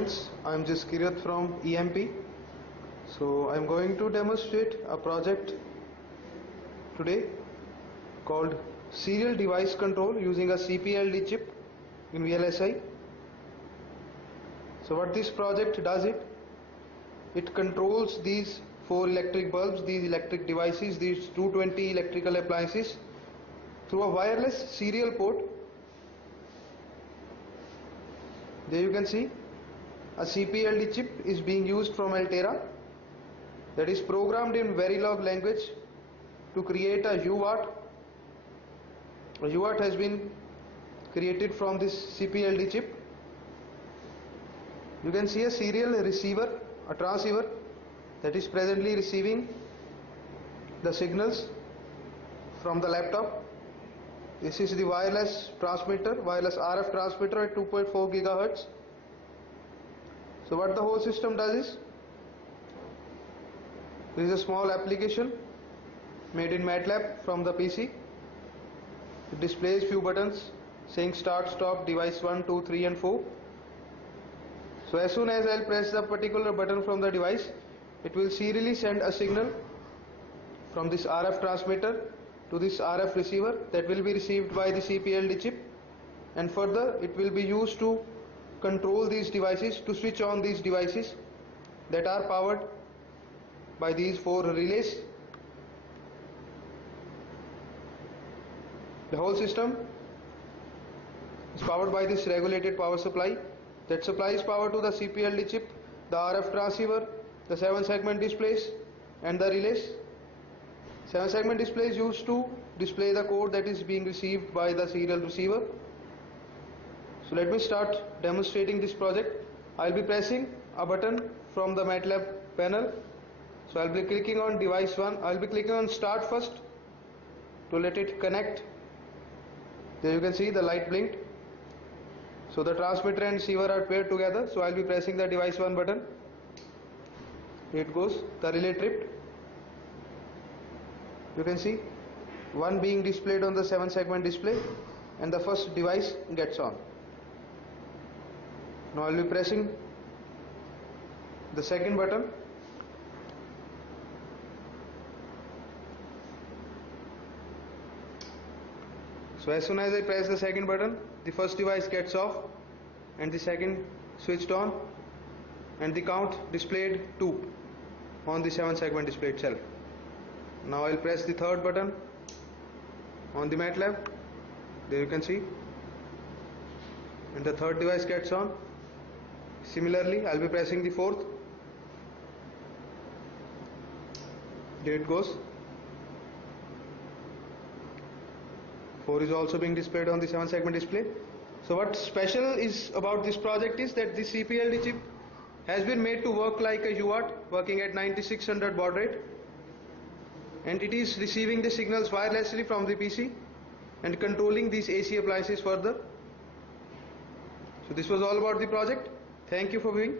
friends, I am Jaskirat from EMP. So I am going to demonstrate a project today called Serial Device Control using a CPLD chip in VLSI. So what this project does, it controls these 4 electric bulbs, these electric devices, these 220 electrical appliances through a wireless serial port. There you can see a CPLD chip is being used from Altera that is programmed in Verilog language to create a UART. A UART has been created from this CPLD chip. You can see a serial receiver, a transceiver that is presently receiving the signals from the laptop. This is the wireless transmitter, wireless RF transmitter at 2.4 GHz. So what the whole system does is, this is a small application made in MATLAB from the PC. It displays few buttons saying start, stop, device 1, 2, 3 and 4. So as soon as I'll press the particular button from the device, it will serially send a signal from this RF transmitter to this RF receiver that will be received by the CPLD chip, and further it will be used to control these devices, to switch on these devices that are powered by these 4 relays. The whole system is powered by this regulated power supply that supplies power to the CPLD chip, the RF transceiver, the 7-segment displays and the relays. 7-segment display is used to display the code that is being received by the serial receiver. So let me start demonstrating this project. I will be pressing a button from the MATLAB panel. So I will be clicking on device 1. I will be clicking on start first to let it connect. There you can see the light blinked. So the transmitter and receiver are paired together. So I will be pressing the device 1 button. Here it goes, the relay tripped. You can see 1 being displayed on the 7-segment display and the first device gets on. Now I will be pressing the second button. So as soon as I press the second button, the first device gets off and the second switched on, and the count displayed 2 on the 7-segment display itself. Now I will press the third button on the MATLAB. There you can see, and the third device gets on. Similarly I will be pressing the fourth. There it goes. 4 is also being displayed on the 7-segment display. So what special is about this project is that this CPLD chip has been made to work like a UART, working at 9600 baud rate, and it is receiving the signals wirelessly from the PC and controlling these AC appliances further. So this was all about the project. Thank you for viewing.